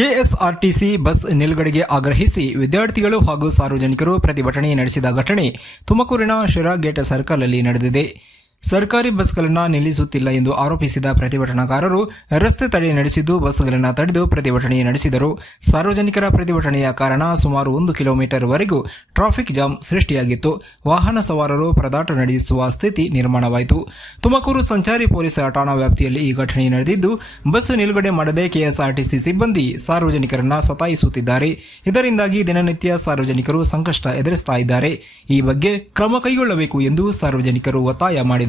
KSRTC bus ನಿಲುಗಡೆಗೆ ಆಗ್ರಹಿಸಿ ವಿದ್ಯಾರ್ಥಿಗಳು ಹಾಗೂ ಸಾರ್ವಜನಿಕರು ಪ್ರತಿಭಟನೆ ನಡೆಸಿದ ಘಟನೆ ತುಮಕೂರಿನ ಶಿರಾಗೇಟ್ ಸರ್ಕಲ್ನಲ್ಲಿ ನಡೆದಿದೆ. ಸರ್ಕಾರಿ ಬಸ್ಗಳನ್ನು ನಿಲ್ಲಿಸುತ್ತಿಲ್ಲ ಎಂದು ಆರೋಪಿಸಿದ ಪ್ರತಿಭಟನಾಕಾರರು ರಸ್ತೆ ತಡೆ ನಡೆಸಿದ್ದು ಬಸ್ಗಳನ್ನು ತಡೆದು ಪ್ರತಿಭಟನೆ ನಡೆಸಿದರು. ಸಾರ್ವಜನಿಕರ ಪ್ರತಿಭಟನೆಯ ಕಾರಣ ಸುಮಾರು 1 ಕಿಲೋಮೀಟರ್ ವರೆಗೂ ಟ್ರಾಫಿಕ್ ಜಾಮ್ ಸೃಷ್ಟಿಯಾಗಿತ್ತು. ವಾಹನ ಸವಾರರು ಪರದಾಟ ನಡೆಸುವ ಸ್ಥಿತಿ ನಿರ್ಮಾಣವಾಯಿತು. ತುಮಕೂರು ಸಂಚಾರಿ ಪೊಲೀಸ್ ಠಾಣಾ ವ್ಯಾಪ್ತಿಯಲ್ಲಿ ಈ ಘಟನೆ ನಡೆದಿದ್ದು, ಬಸ್ ನಿಲುಗಡೆ ಮಾಡದೆ ಕೆಎಸ್ಆರ್ಟಿಸಿ ಸಿಬ್ಬಂದಿ ಸಾರ್ವಜನಿಕರನ್ನ ಸತಾಯಿಸುತ್ತಿದ್ದಾರೆ. ಇದರಿಂದಾಗಿ ದಿನನಿತ್ಯ ಸಾರ್ವಜನಿಕರು ಸಂಕಷ್ಟ ಎದುರಿಸುತ್ತಾ ಇದ್ದಾರೆ. ಈ ಬಗ್ಗೆ ಕ್ರಮ ಕೈಗೊಳ್ಳಬೇಕು ಎಂದು ಸಾರ್ವಜನಿಕರು ಒತ್ತಾಯ ಮಾಡಿದರು.